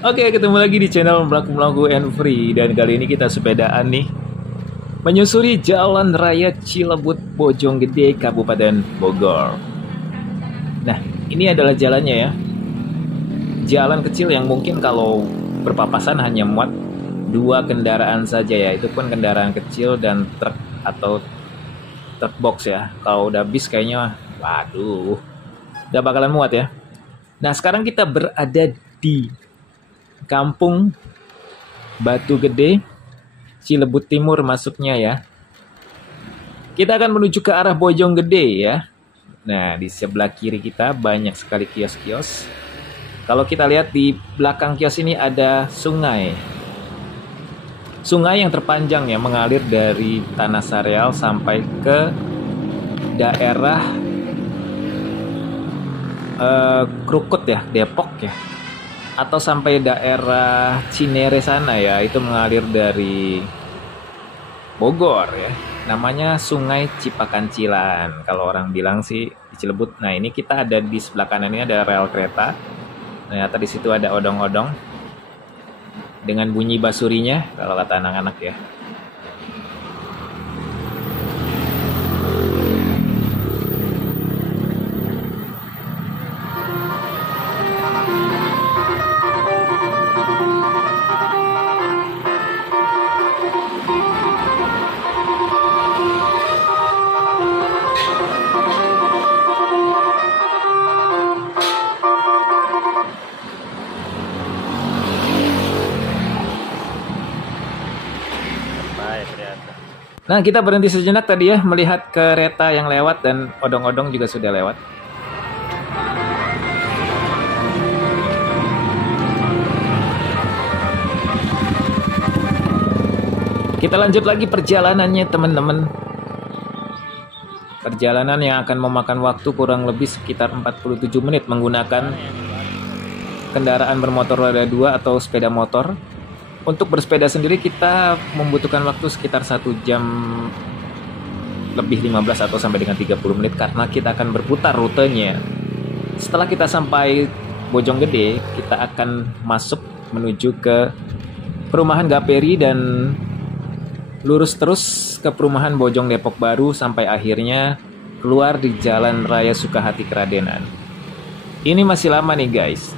Oke, ketemu lagi di channel Melaku-Melaku and Free. Dan kali ini kita sepedaan nih, menyusuri Jalan Raya Cilebut Bojonggede, Kabupaten Bogor. Nah, ini adalah jalannya ya. Jalan kecil yang mungkin kalau berpapasan hanya muat dua kendaraan saja ya. Itu pun kendaraan kecil dan truk atau truk box ya. Kalau udah bis kayaknya, waduh, udah bakalan muat ya. Nah, sekarang kita berada di Kampung Batu Gede, Cilebut Timur masuknya ya. Kita akan menuju ke arah Bojonggede ya. Nah, di sebelah kiri kita banyak sekali kios-kios. Kalau kita lihat di belakang kios ini ada sungai. Sungai yang terpanjang ya, mengalir dari Tanah Sareal sampai ke daerah Krukut ya, Depok ya. Atau sampai daerah Cinere sana ya, itu mengalir dari Bogor ya. Namanya Sungai Cipakancilan. Kalau orang bilang sih di Cilebut. Nah, ini kita ada di sebelah kanan ini ada rel kereta. Ternyata di situ ada odong-odong dengan bunyi basurinya kalau kata anak-anak ya. Nah, kita berhenti sejenak tadi ya, melihat kereta yang lewat dan odong-odong juga sudah lewat. Kita lanjut lagi perjalanannya teman-teman. Perjalanan yang akan memakan waktu kurang lebih sekitar 47 menit menggunakan kendaraan bermotor roda 2 atau sepeda motor. Untuk bersepeda sendiri kita membutuhkan waktu sekitar 1 jam lebih 15 atau sampai dengan 30 menit karena kita akan berputar rutenya. Setelah kita sampai Bojonggede, kita akan masuk menuju ke perumahan Gaperi dan lurus terus ke perumahan Bojong Depok Baru sampai akhirnya keluar di Jalan Raya Sukahati Keradenan. Ini masih lama nih guys.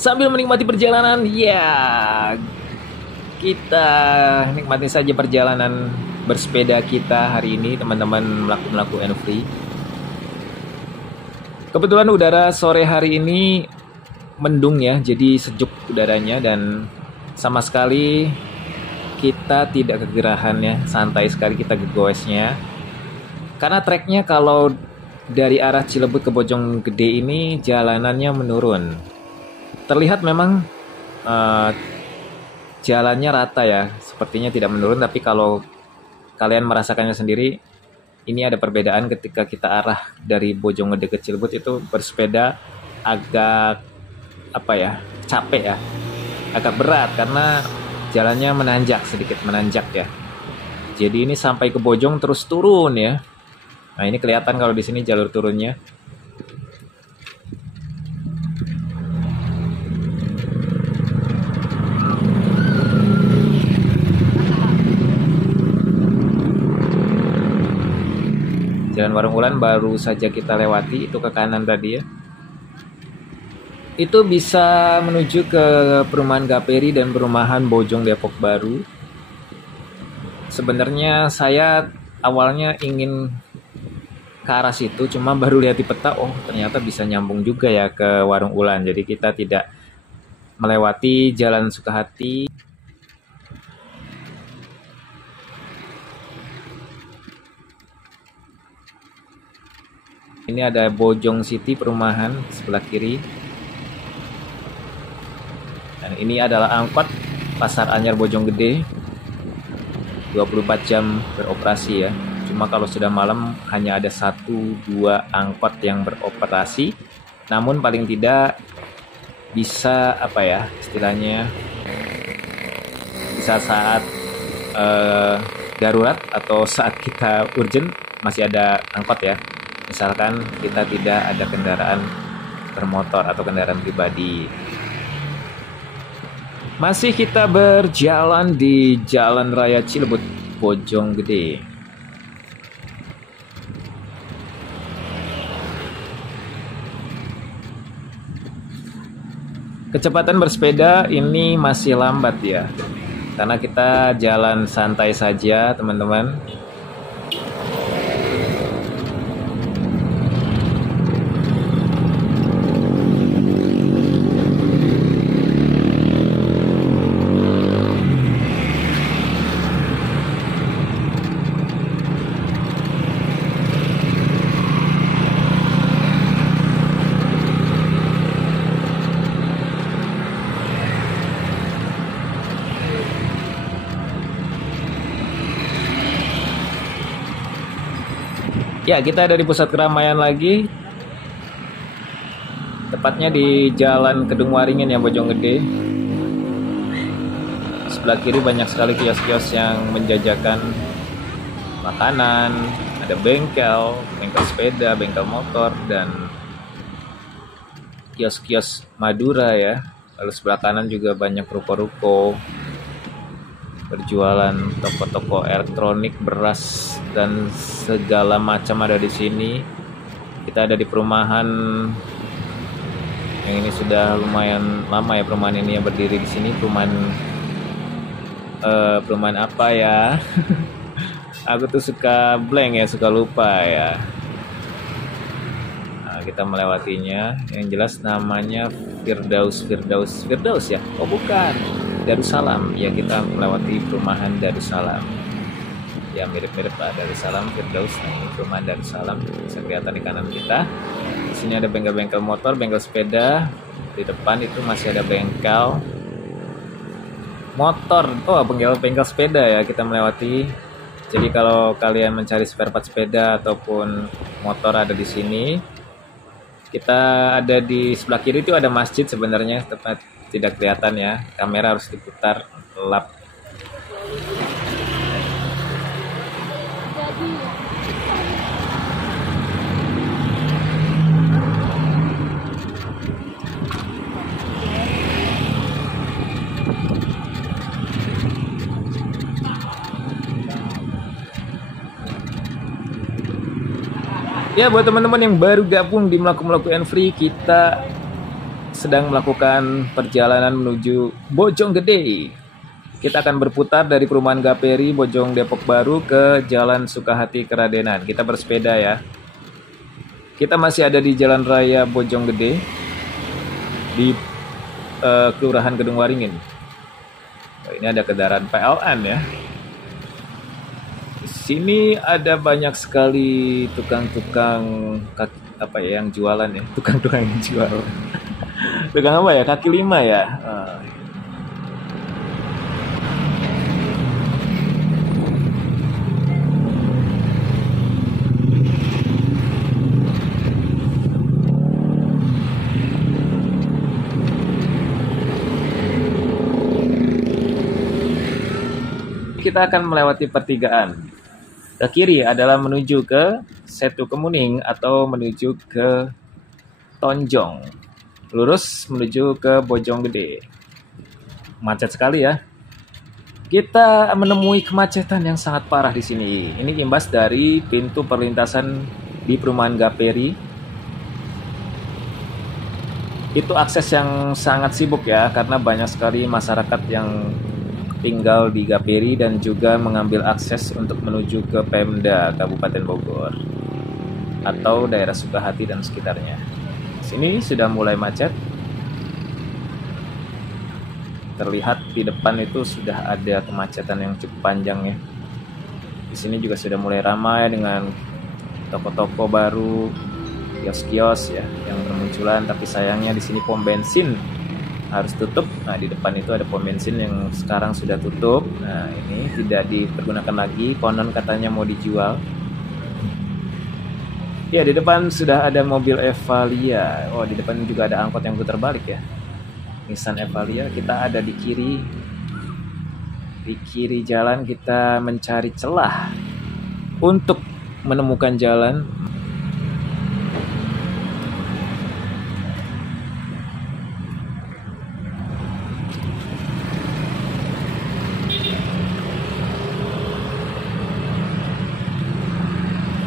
Sambil menikmati perjalanan, ya kita nikmati saja perjalanan bersepeda kita hari ini teman-teman Melaku-Melaku and Free. Kebetulan udara sore hari ini mendung ya, jadi sejuk udaranya dan sama sekali kita tidak kegerahan ya, santai sekali kita gegoesnya. Karena treknya kalau dari arah Cilebut ke Bojonggede ini jalanannya menurun. Terlihat memang jalannya rata ya, sepertinya tidak menurun, tapi kalau kalian merasakannya sendiri, ini ada perbedaan ketika kita arah dari Bojonggede ke Cilebut itu bersepeda agak capek ya, agak berat karena jalannya menanjak, sedikit menanjak ya. Jadi ini sampai ke Bojong terus turun ya. Nah, ini kelihatan kalau di sini jalur turunnya. Jalan Warung Ulan baru saja kita lewati, itu ke kanan tadi ya. Itu bisa menuju ke perumahan Gaperi dan perumahan Bojong Depok Baru. Sebenarnya saya awalnya ingin ke arah situ, cuma baru lihat di peta, oh ternyata bisa nyambung juga ya ke Warung Ulan. Jadi kita tidak melewati Jalan Sukahati. Ini ada Bojong City perumahan sebelah kiri. Dan ini adalah angkot Pasar Anyar Bojonggede. 24 jam beroperasi ya. Cuma kalau sudah malam hanya ada 1-2 angkot yang beroperasi. Namun paling tidak bisa istilahnya bisa saat darurat atau saat kita urgent masih ada angkot ya. Misalkan kita tidak ada kendaraan bermotor atau kendaraan pribadi. Masih kita berjalan di Jalan Raya Cilebut, Bojonggede. Kecepatan bersepeda ini masih lambat ya, karena kita jalan santai saja teman-teman. Ya, kita ada di pusat keramaian lagi. Tepatnya di Jalan Kedung Waringin ya, Bojonggede. Sebelah kiri banyak sekali kios-kios yang menjajakan makanan, ada bengkel sepeda, bengkel motor, dan kios-kios Madura ya. Lalu sebelah kanan juga banyak ruko-ruko berjualan, toko-toko elektronik, beras, dan segala macam ada di sini. Kita ada di perumahan yang ini sudah lumayan lama ya, perumahan ini yang berdiri di sini. Perumahan apa ya? Aku tuh suka blank ya, suka lupa ya. Nah, kita melewatinya. Yang jelas namanya Firdaus ya. Oh bukan, Darussalam ya, kita melewati perumahan Darussalam ya, mirip-mirip lah Darussalam, Firdaus. Nah ini perumahan Darussalam, bisa kelihatan di kanan kita. Di sini ada bengkel-bengkel motor, bengkel sepeda. Di depan itu masih ada bengkel motor, bengkel sepeda ya, kita melewati. Jadi kalau kalian mencari spare part sepeda ataupun motor ada di sini. Kita ada di sebelah kiri itu ada masjid sebenarnya, tepat tidak kelihatan ya, kamera harus diputar gelap. Ya, buat teman-teman yang baru gabung di Melaku and Free, kita sedang melakukan perjalanan menuju Bojonggede. Kita akan berputar dari perumahan Gaperi, Bojong Depok Baru ke Jalan Sukahati Keradenan. Kita bersepeda ya. Kita masih ada di Jalan Raya Bojonggede di Kelurahan Kedung Waringin. Oh, ini ada kendaraan PLN ya. Di sini ada banyak sekali tukang-tukang yang jualan ya, tukang-tukang yang jual. Tukang apa ya? Kaki lima ya. Kita akan melewati pertigaan. Ke kiri adalah menuju ke Setu Kemuning atau menuju ke Tonjong. Lurus menuju ke Bojonggede. Macet sekali ya. Kita menemui kemacetan yang sangat parah di sini. Ini imbas dari pintu perlintasan di perumahan Gaperi. Itu akses yang sangat sibuk ya, karena banyak sekali masyarakat yang tinggal di Gaperi dan juga mengambil akses untuk menuju ke Pemda Kabupaten Bogor atau daerah Sukahati dan sekitarnya. Sini sudah mulai macet. Terlihat di depan itu sudah ada kemacetan yang cukup panjang ya. Di sini juga sudah mulai ramai dengan toko-toko baru, kios-kios ya yang bermunculan, tapi sayangnya di sini pom bensin harus tutup. Nah, di depan itu ada pom bensin yang sekarang sudah tutup. Nah, ini tidak dipergunakan lagi, konon katanya mau dijual. Ya, di depan sudah ada mobil Evalia. Oh, di depan juga ada angkot yang putar balik ya. Nissan Evalia. Kita ada di kiri. Di kiri jalan kita mencari celah untuk menemukan jalan.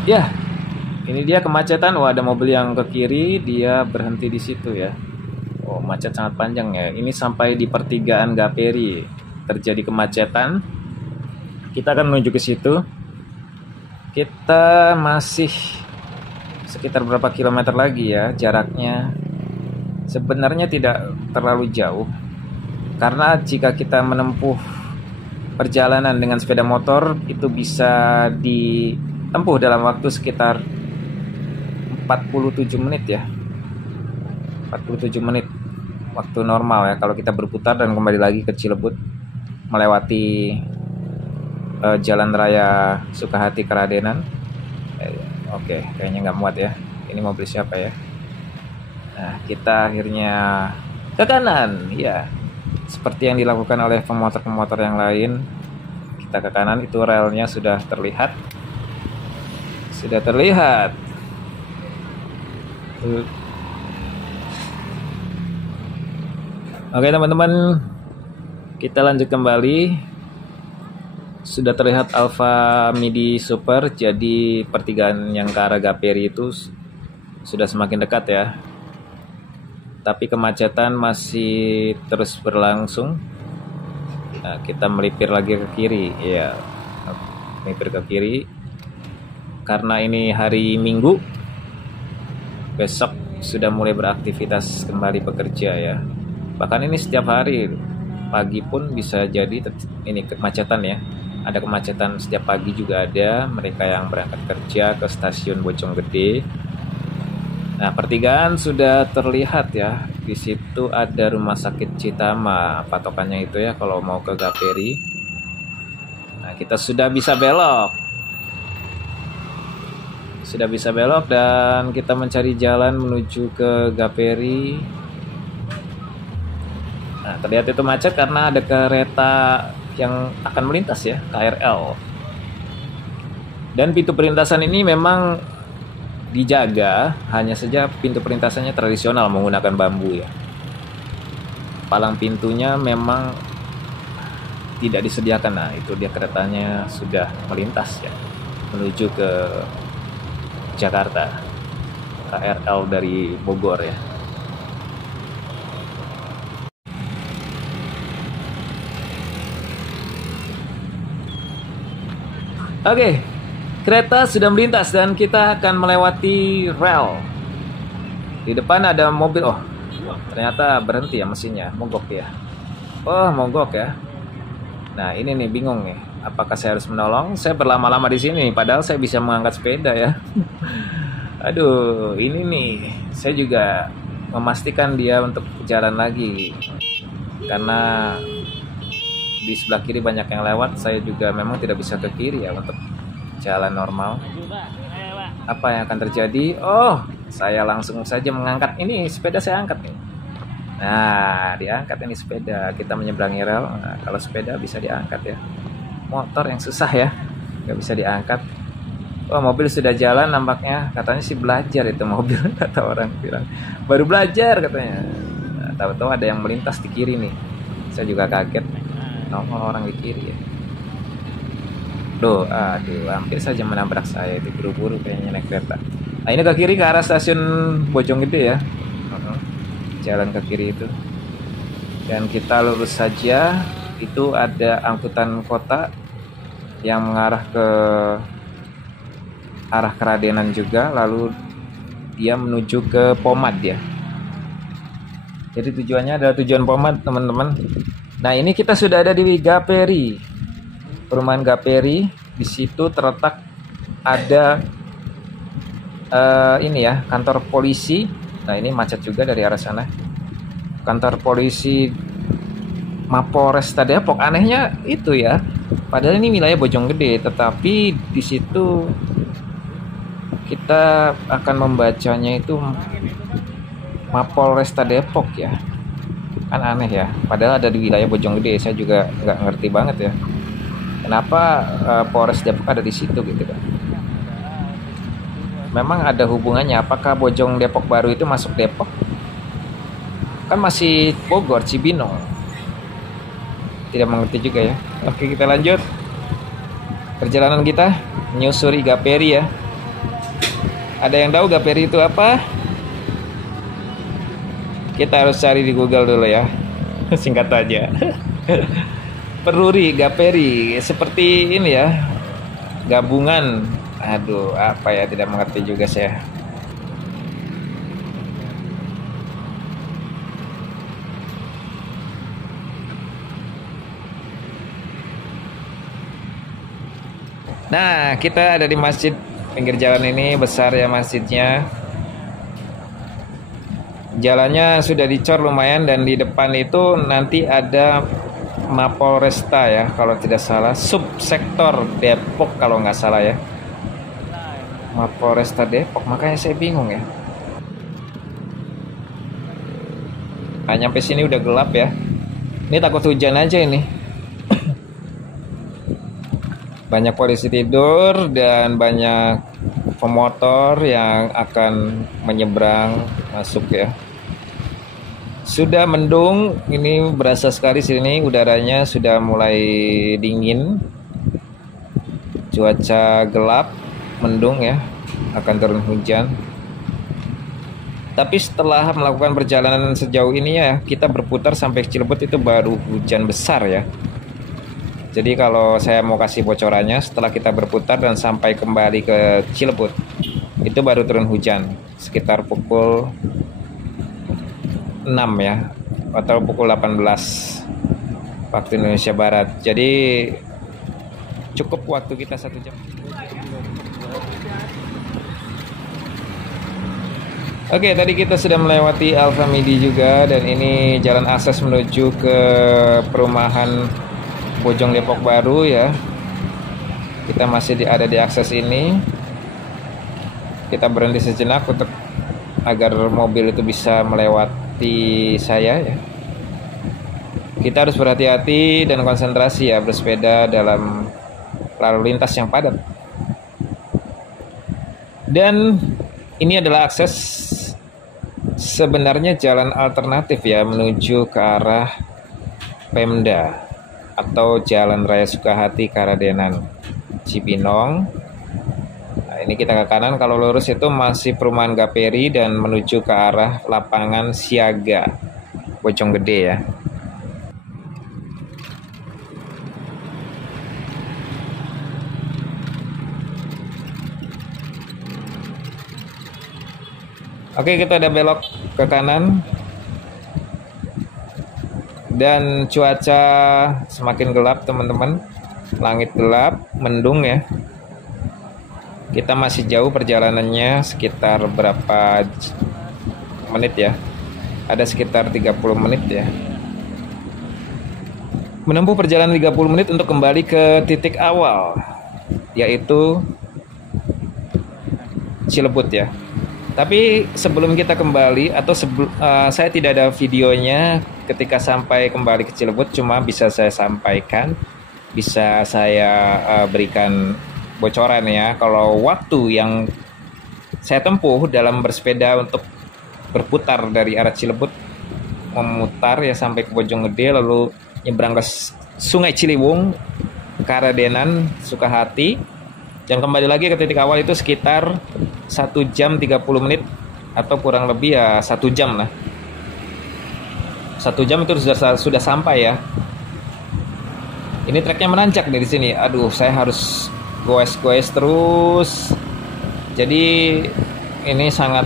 Ya, ini dia kemacetan. Wah, ada mobil yang ke kiri, dia berhenti di situ ya. Oh, macet sangat panjang ya. Ini sampai di pertigaan Gaperi terjadi kemacetan. Kita akan menuju ke situ. Kita masih sekitar berapa kilometer lagi ya jaraknya. Sebenarnya tidak terlalu jauh. Karena jika kita menempuh perjalanan dengan sepeda motor itu bisa ditempuh dalam waktu sekitar 47 menit ya. 47 menit waktu normal ya kalau kita berputar dan kembali lagi ke Cilebut melewati jalan raya Sukahati Keradenan. Oke, kayaknya nggak muat ya. Ini mobil siapa ya? Nah, kita akhirnya ke kanan ya. Seperti yang dilakukan oleh pemotor-pemotor yang lain. Kita ke kanan, itu relnya sudah terlihat. Sudah terlihat. Oke teman-teman, kita lanjut kembali. Sudah terlihat Alfa Midi Super, jadi pertigaan yang ke arah Gaperi itu sudah semakin dekat ya. Tapi kemacetan masih terus berlangsung. Nah, kita melipir lagi ke kiri, ya, melipir ke kiri. Karena ini hari Minggu, besok sudah mulai beraktivitas kembali bekerja ya. Bahkan ini setiap hari pagi pun bisa jadi ini kemacetan ya. Ada kemacetan setiap pagi juga ada mereka yang berangkat kerja ke stasiun Bojonggede. Nah, pertigaan sudah terlihat ya. Di situ ada rumah sakit Citama, patokannya itu ya kalau mau ke Gaperi. Nah, kita sudah bisa belok. Sudah bisa belok dan kita mencari jalan menuju ke Gaperi. Nah, terlihat itu macet karena ada kereta yang akan melintas ya, KRL. Dan pintu perlintasan ini memang dijaga, hanya saja pintu perlintasannya tradisional menggunakan bambu ya. Palang pintunya memang tidak disediakan. Nah, itu dia keretanya sudah melintas ya, menuju ke Jakarta. KRL dari Bogor ya. Oke, kereta sudah melintas dan kita akan melewati rel. Di depan ada mobil. Oh, ternyata berhenti ya mesinnya, mogok ya. Oh, mogok ya. Nah, ini nih bingung nih. Apakah saya harus menolong? Saya berlama-lama di sini, padahal saya bisa mengangkat sepeda ya. Aduh, ini nih. Saya juga memastikan dia untuk jalan lagi. Karena di sebelah kiri banyak yang lewat, saya juga memang tidak bisa ke kiri ya untuk jalan normal. Apa yang akan terjadi? Oh, saya langsung saja mengangkat ini sepeda, saya angkat nih. Nah, diangkat ini sepeda, kita menyeberangi rel. Nah, kalau sepeda bisa diangkat ya. Motor yang susah ya, nggak bisa diangkat. Oh, mobil sudah jalan nampaknya, katanya sih belajar itu mobil, kata orang bilang. Baru belajar katanya. Nah, tahu-tahu ada yang melintas di kiri nih. Saya juga kaget. Nongol orang di kiri ya. Aduh, hampir saja menabrak saya. Itu buru-buru kayaknya naik kereta. Nah, ini ke kiri ke arah stasiun Bojonggede ya. Jalan ke kiri itu. Dan kita lurus saja. Itu ada angkutan kota yang mengarah ke arah Keradenan juga. Lalu dia menuju ke Pomad ya. Jadi tujuannya adalah tujuan Pomad teman-teman. Nah, ini kita sudah ada di Gaperi, perumahan Gaperi. Di situ terletak ada ini ya, kantor polisi. Nah, ini macet juga dari arah sana. Kantor polisi Mapolresta Depok. Anehnya itu ya, padahal ini wilayah Bojonggede, tetapi di situ kita akan membacanya itu Mapolresta Depok ya. Kan aneh ya, padahal ada di wilayah Bojonggede. Saya juga nggak ngerti banget ya kenapa Polres Depok ada di situ gitu kan. Memang ada hubungannya, apakah Bojong Depok Baru itu masuk Depok? Kan masih Bogor, Cibinong. Tidak mengerti juga ya. Oke, kita lanjut perjalanan kita menyusuri Gaperi ya. Ada yang tahu Gaperi itu apa? Kita harus cari di Google dulu ya. Singkat aja. Peruri, Gaperi, seperti ini ya, gabungan. Aduh, apa ya, tidak mengerti juga saya. Nah, kita ada di masjid pinggir jalan ini, besar ya masjidnya. Jalannya sudah dicor lumayan, dan di depan itu nanti ada Mapolresta ya, kalau tidak salah, subsektor Depok kalau nggak salah ya. Mapolresta Depok, makanya saya bingung ya. Nah, nyampe sini udah gelap ya. Ini takut hujan aja ini. Banyak polisi tidur dan banyak pemotor yang akan menyeberang masuk ya. Sudah mendung, ini berasa sekali sini, udaranya sudah mulai dingin. Cuaca gelap, mendung ya, akan turun hujan. Tapi setelah melakukan perjalanan sejauh ini ya, kita berputar sampai Cilebut itu baru hujan besar ya. Jadi kalau saya mau kasih bocorannya, setelah kita berputar dan sampai kembali ke Cilebut, itu baru turun hujan sekitar pukul 6 ya, atau pukul 18 waktu Indonesia Barat. Jadi cukup waktu kita 1 jam. Oke, tadi kita sudah melewati Alfa Midi juga, dan ini jalan akses menuju ke perumahan Bojong Depok Baru ya. Kita masih ada di akses ini. Kita berhenti sejenak untuk agar mobil itu bisa melewati saya ya. Kita harus berhati-hati dan konsentrasi ya, bersepeda dalam lalu lintas yang padat. Dan ini adalah akses sebenarnya jalan alternatif ya, menuju ke arah Pemda atau Jalan Raya Sukahati Karadenan Cibinong. Nah, ini kita ke kanan, kalau lurus itu masih perumahan Gaperi dan menuju ke arah lapangan Siaga Bojonggede ya. Oke, kita udah belok ke kanan. Dan cuaca semakin gelap teman-teman. Langit gelap, mendung ya. Kita masih jauh perjalanannya, sekitar berapa menit ya? Ada sekitar 30 menit ya. Menempuh perjalanan 30 menit untuk kembali ke titik awal, yaitu Cilebut ya. Tapi sebelum kita kembali, atau saya tidak ada videonya ketika sampai kembali ke Cilebut, cuma bisa saya sampaikan, bisa saya berikan bocoran ya. Kalau waktu yang saya tempuh dalam bersepeda untuk berputar dari arah Cilebut, memutar ya sampai ke Bojonggede, lalu nyebrang ke Sungai Ciliwung, Karadenan, Sukahati, dan kembali lagi ke titik awal itu sekitar 1 jam 30 menit atau kurang lebih ya 1 jam lah. 1 jam itu sudah sampai ya. Ini treknya menanjak dari sini. Aduh, saya harus goes-goes terus. Jadi ini sangat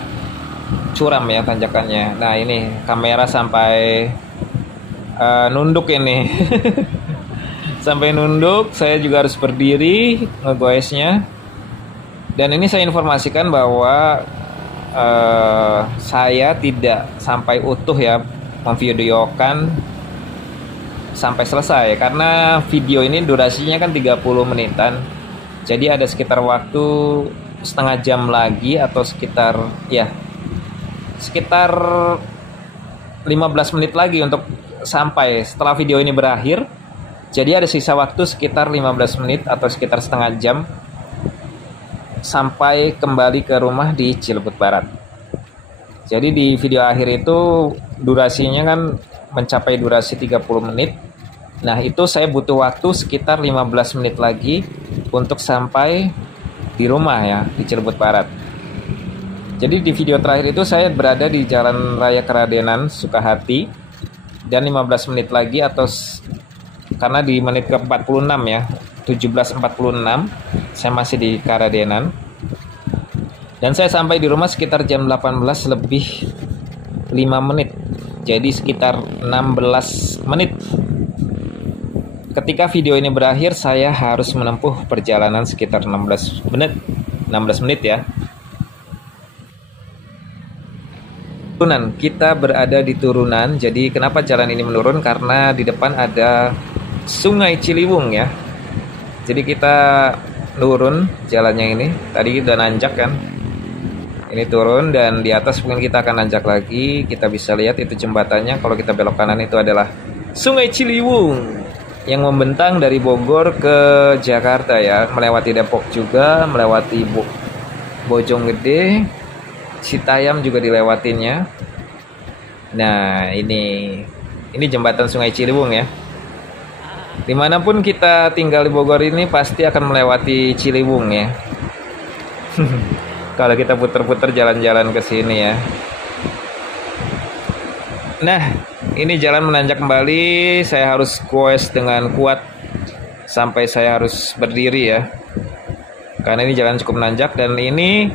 curam ya tanjakannya. Nah, ini kamera sampai nunduk ini. Sampai nunduk, saya juga harus berdiri ngegoesnya. Dan ini saya informasikan bahwa saya tidak sampai utuh ya memvideokan sampai selesai, karena video ini durasinya kan 30 menitan. Jadi ada sekitar waktu setengah jam lagi, atau sekitar 15 menit lagi untuk sampai setelah video ini berakhir. Jadi ada sisa waktu sekitar 15 menit atau sekitar setengah jam sampai kembali ke rumah di Cilebut Barat. Jadi di video akhir itu durasinya kan mencapai durasi 30 menit. Nah, itu saya butuh waktu sekitar 15 menit lagi untuk sampai di rumah ya, di Cilebut Barat. Jadi di video terakhir itu saya berada di Jalan Raya Keradenan Sukahati, dan 15 menit lagi karena di menit ke 46 ya, 17.46 saya masih di Karadenan, dan saya sampai di rumah sekitar jam 18 lebih 5 menit, jadi sekitar 16 menit. Ketika video ini berakhir, saya harus menempuh perjalanan sekitar 16 menit ya. Turunan, kita berada di turunan. Jadi kenapa jalan ini menurun? Karena di depan ada Sungai Ciliwung ya. Jadi kita turun jalannya ini. Tadi udah nanjak kan. Ini turun, dan di atas mungkin kita akan nanjak lagi. Kita bisa lihat itu jembatannya. Kalau kita belok kanan itu adalah Sungai Ciliwung yang membentang dari Bogor ke Jakarta ya. Melewati Depok juga, melewati Bojonggede, Citayam juga dilewatinnya. Nah, ini jembatan Sungai Ciliwung ya. Dimanapun kita tinggal di Bogor ini pasti akan melewati Ciliwung ya. Kalau kita putar-putar jalan-jalan ke sini ya. Nah, ini jalan menanjak kembali. Saya harus goes dengan kuat sampai saya harus berdiri ya. Karena ini jalan cukup menanjak, dan ini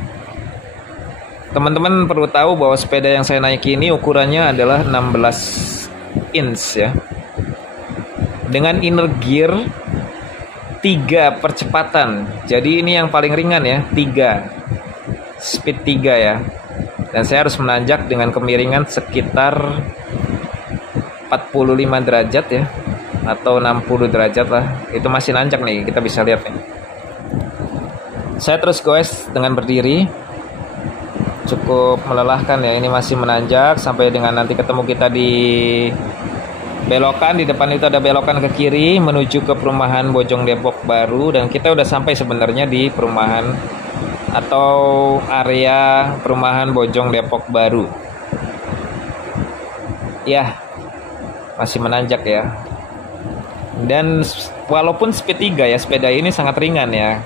teman-teman perlu tahu bahwa sepeda yang saya naiki ini ukurannya adalah 16 inch ya. Dengan inner gear 3 percepatan. Jadi ini yang paling ringan ya, 3. Speed 3 ya. Dan saya harus menanjak dengan kemiringan sekitar 45 derajat ya, atau 60 derajat lah. Itu masih nanjak nih, kita bisa lihat nih. Saya terus goes dengan berdiri. Cukup melelahkan ya, ini masih menanjak sampai dengan nanti ketemu kita di belokan. Di depan itu ada belokan ke kiri menuju ke perumahan Bojong Depok Baru, dan kita udah sampai sebenarnya di perumahan atau area perumahan Bojong Depok Baru. Ya, masih menanjak ya. Dan walaupun speed 3 ya, sepeda ini sangat ringan ya.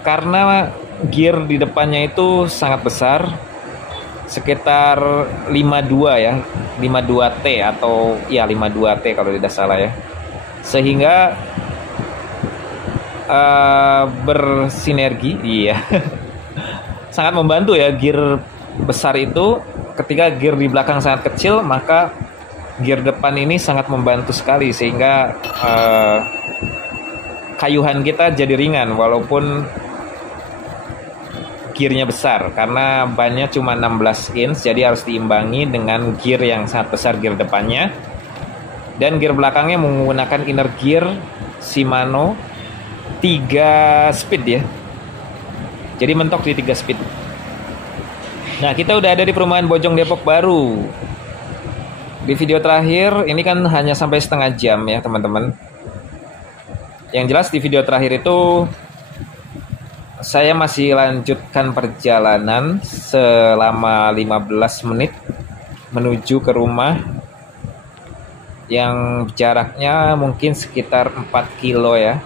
Karena gear di depannya itu sangat besar, sekitar 52 ya, 52T atau ya 52T kalau tidak salah ya. Sehingga bersinergi, iya. Sangat membantu ya gear besar itu. Ketika gear di belakang sangat kecil, maka gear depan ini sangat membantu sekali, sehingga kayuhan kita jadi ringan walaupun gearnya besar, karena bannya cuma 16 inch, jadi harus diimbangi dengan gear yang sangat besar gear depannya. Dan gear belakangnya menggunakan inner gear Shimano 3 speed ya. Jadi mentok di 3 speed. Nah, kita udah ada di perumahan Bojong Depok Baru. Di video terakhir ini kan hanya sampai setengah jam ya teman-teman. Yang jelas di video terakhir itu saya masih lanjutkan perjalanan selama 15 menit menuju ke rumah yang jaraknya mungkin sekitar 4 kilo ya.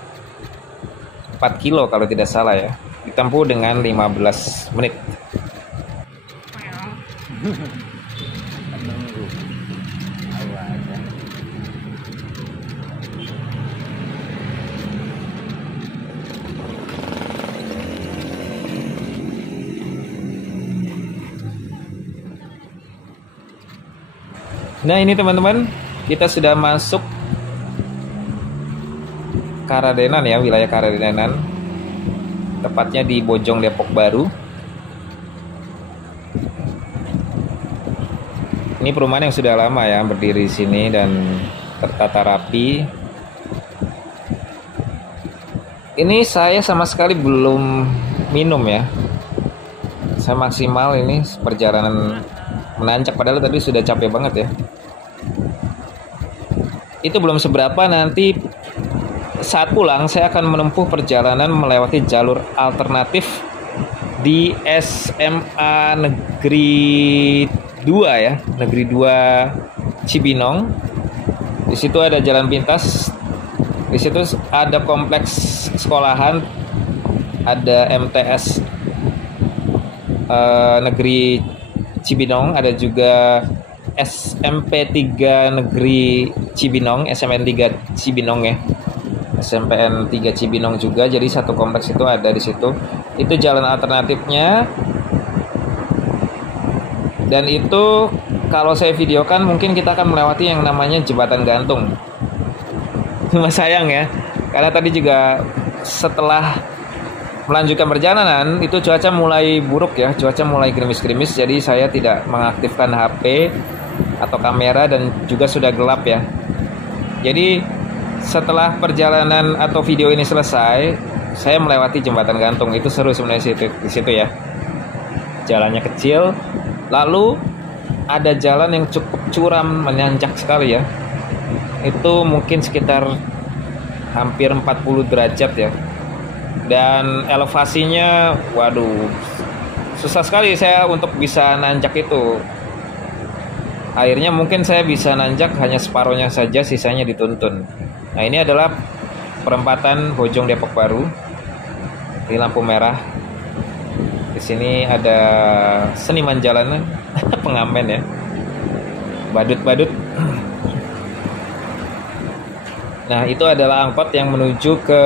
4 kilo kalau tidak salah ya. Ditempuh dengan 15 menit. Nah, ini teman-teman, kita sudah masuk Karadenan ya, wilayah Karadenan. Tepatnya di Bojong Depok Baru. Ini perumahan yang sudah lama ya berdiri di sini dan tertata rapi. Ini saya sama sekali belum minum ya. Saya maksimal ini perjalanan menanjak, padahal tadi sudah capek banget ya. Itu belum seberapa, nanti saat pulang saya akan menempuh perjalanan melewati jalur alternatif di SMA Negeri 2 ya, Negeri 2 Cibinong. Di situ ada jalan pintas. Di situ ada kompleks sekolahan, ada MTS Negeri Cibinong, ada juga SMP 3 Negeri Cibinong, SMN 3 Cibinong ya. SMPN 3 Cibinong juga, jadi satu kompleks itu ada di situ. Itu jalan alternatifnya. Dan itu kalau saya videokan mungkin kita akan melewati yang namanya jembatan gantung. Cuma sayang ya, karena tadi juga setelah melanjutkan perjalanan itu cuaca mulai buruk ya, cuaca mulai gerimis-gerimis, jadi saya tidak mengaktifkan HP atau kamera dan juga sudah gelap ya. Jadi setelah perjalanan atau video ini selesai, saya melewati jembatan gantung. Itu seru sebenarnya di situ ya. Jalannya kecil, lalu ada jalan yang cukup curam, menanjak sekali ya. Itu mungkin sekitar hampir 40 derajat ya. Dan elevasinya, waduh, susah sekali saya untuk bisa nanjak itu. Akhirnya mungkin saya bisa nanjak hanya separuhnya saja, sisanya dituntun. Nah, ini adalah perempatan Bojong Depok Baru di lampu merah. Di sini ada seniman jalanan, pengamen ya, badut-badut. Nah, itu adalah angkot yang menuju ke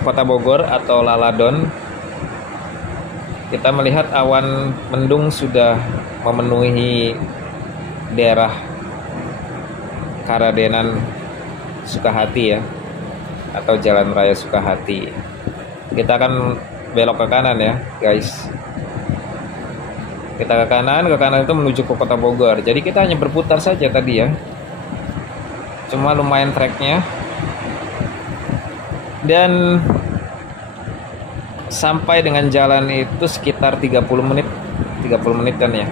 Kota Bogor atau Laladon. Kita melihat awan mendung sudah memenuhi daerah Karadenan Sukahati ya, atau Jalan Raya Sukahati. Kita akan belok ke kanan ya guys. Kita ke kanan itu menuju ke Kota Bogor. Jadi kita hanya berputar saja tadi ya. Cuma lumayan treknya. Dan sampai dengan jalan itu sekitar 30 menitan ya.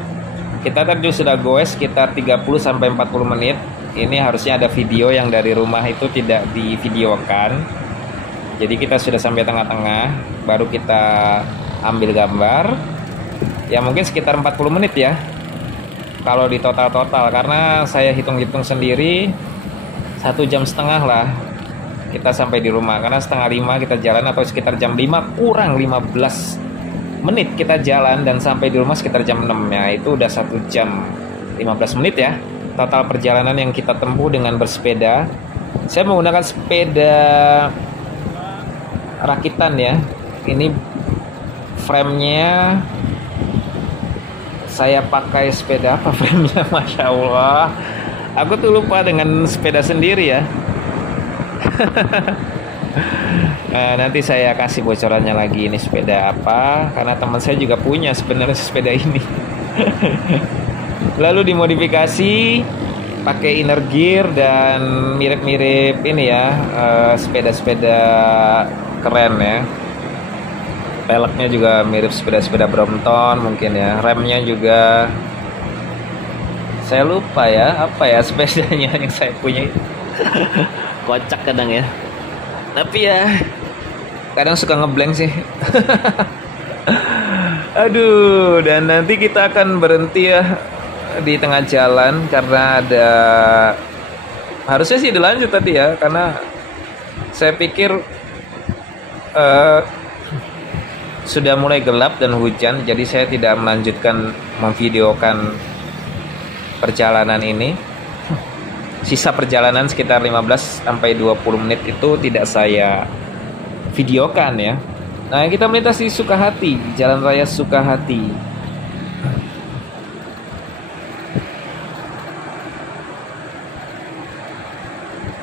Kita tadi sudah goes sekitar 30 sampai 40 menit. Ini harusnya ada video yang dari rumah itu tidak divideokan. Jadi kita sudah sampai tengah-tengah, baru kita ambil gambar. Ya mungkin sekitar 40 menit ya. Kalau di total-total, karena saya hitung-hitung sendiri 1,5 jam lah kita sampai di rumah, karena 4:30 kita jalan, atau sekitar jam 5 kurang 15 menit kita jalan, dan sampai di rumah sekitar jam 6 ya. Itu udah 1 jam 15 menit ya total perjalanan yang kita tempuh dengan bersepeda. Saya menggunakan sepeda rakitan ya. Ini frame-nya saya pakai sepeda apa frame-nya, Masya Allah, aku tuh lupa dengan sepeda sendiri ya. Nah, nanti saya kasih bocorannya lagi ini sepeda apa, karena teman saya juga punya sebenarnya sepeda ini. Lalu dimodifikasi pakai inner gear dan mirip-mirip ini ya, sepeda-sepeda keren ya. Peleknya juga mirip sepeda-sepeda Brompton mungkin ya. Remnya juga saya lupa ya, apa ya sepedanya yang saya punya itu. Kocak kadang ya, tapi ya kadang suka ngeblank sih. Aduh, dan nanti kita akan berhenti ya di tengah jalan, karena ada, harusnya sih dilanjut tadi ya, karena saya pikir sudah mulai gelap dan hujan, jadi saya tidak melanjutkan memvideokan perjalanan ini. Sisa perjalanan sekitar 15 sampai 20 menit itu tidak saya videokan ya. Nah, kita melintasi Sukahati, Jalan Raya Sukahati.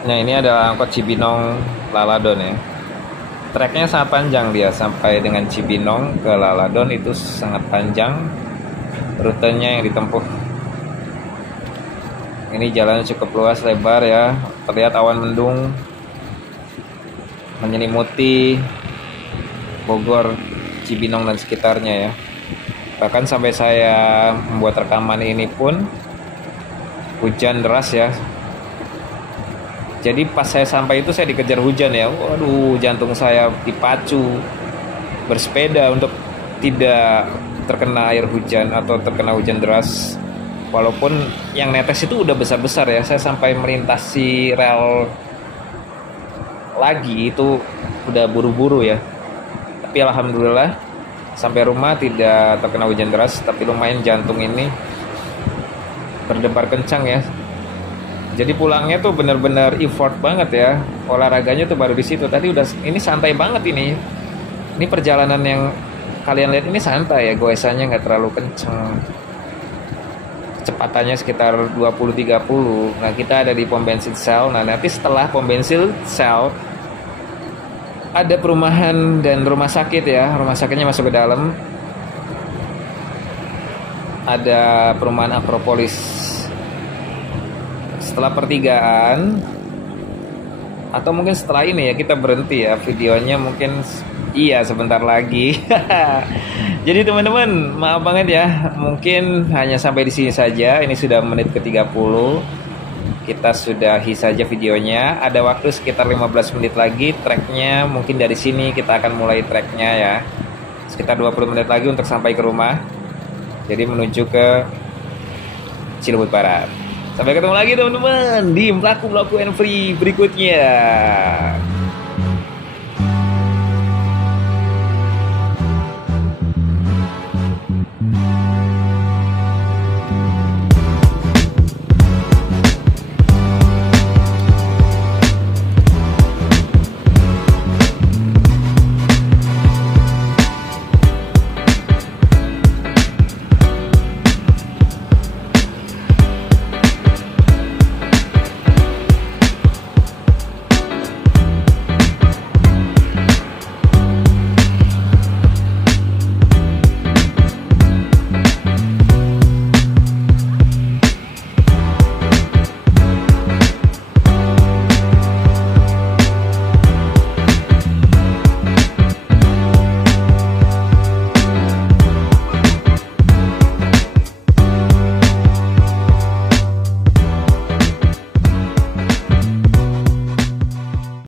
Nah, ini adalah angkot Cibinong Laladon ya. Treknya sangat panjang dia, sampai dengan Cibinong ke Laladon itu sangat panjang rutenya yang ditempuh. Ini jalannya cukup luas, lebar ya. Terlihat awan mendung menyelimuti Bogor, Cibinong dan sekitarnya ya. Bahkan sampai saya membuat rekaman ini pun hujan deras ya. Jadi pas saya sampai itu saya dikejar hujan ya. Waduh, jantung saya dipacu bersepeda untuk tidak terkena air hujan atau terkena hujan deras. Walaupun yang netes itu udah besar-besar ya. Saya sampai melintasi rel lagi itu udah buru-buru ya. Tapi alhamdulillah Sampai rumah tidak terkena hujan deras, tapi lumayan jantung ini berdebar kencang ya. Jadi pulangnya tuh bener-bener effort banget ya. Olahraganya tuh baru di situ. Tadi udah ini santai banget ini. Ini perjalanan yang kalian lihat ini santai ya, goesannya nggak terlalu kencang. Kecepatannya sekitar 20-30. Nah, kita ada di pom bensin Shell. Nah, nanti setelah pom bensin Shell ada perumahan dan rumah sakit ya. Rumah sakitnya masuk ke dalam. Ada perumahan Akropolis. Setelah pertigaan atau mungkin setelah ini ya kita berhenti ya videonya, mungkin iya sebentar lagi. Jadi teman-teman, maaf banget ya, mungkin hanya sampai di sini saja. Ini sudah menit ke-30. Kita sudahi saja videonya. Ada waktu sekitar 15 menit lagi treknya. Mungkin dari sini kita akan mulai treknya ya. Sekitar 20 menit lagi untuk sampai ke rumah. Jadi menuju ke Cilebut Barat. Sampai ketemu lagi teman-teman di Melaku and Free berikutnya.